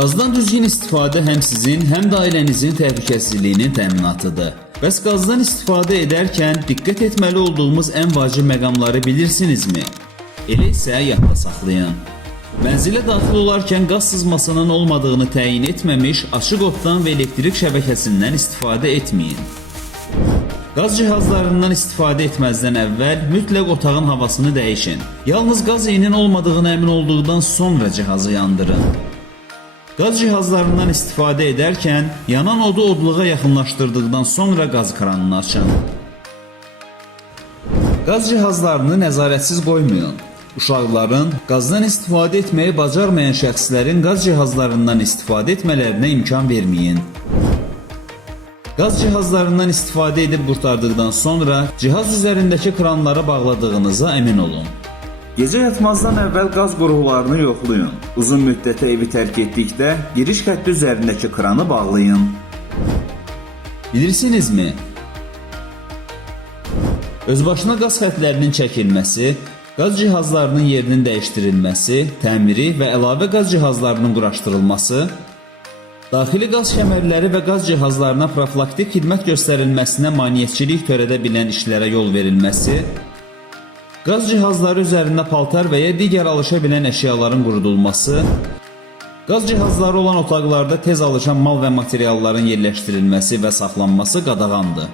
Qazdan düzgün istifadə həm sizin, həm də ailənizin təhlükəsizliyinin təminatıdır. Bəs qazdan istifadə edərkən diqqət etməli olduğumuz ən vacib məqamları bilirsinizmi? Elə isə yadda saxlayın. Mənzilə daxil olarkən qaz sızmasının olmadığını təyin etməmiş açıq oddan və elektrik şəbəkəsindən istifadə etməyin. Qaz cihazlarından istifadə etməzdən əvvəl mütləq otağın havasını dəyişin. Yalnız qaz iyinin olmadığına əmin olduqdan sonra cihazı yandırın. Qaz cihazlarından istifadə edərkən yanan odu odluğa yaxınlaşdırdıqdan sonra qaz kranını açın. Qaz cihazlarını nəzarətsiz qoymayın. Uşaqların, qazdan istifadə etməyi bacarmayan şəxslərin qaz cihazlarından istifadə etmələrinə imkan verməyin. Qaz cihazlarından istifadə edib qurtardıqdan sonra cihaz üzərindəki kranları bağladığınıza əmin olun. Gecə yatmazdan əvvəl qaz qurğularını yoxlayın. Uzun müddətə evi tərk etdikdə giriş xətti üzərindəki kranı bağlayın. Bilirsinizmi? Özbaşına qaz xətlərinin çəkilməsi, qaz cihazlarının yerinin dəyişdirilməsi, təmiri və əlavə qaz cihazlarının quraşdırılması, daxili qaz kəmərləri və qaz cihazlarına profilaktik xidmət göstərilməsinə maneəçilik törədə bilən işlərə yol verilməsi, qaz cihazları üzərində paltar və ya digər alışa bilən əşyaların qurudulması, qaz cihazları olan otaqlarda tez alışan mal və materialların yerləşdirilməsi və saxlanması qadağandır.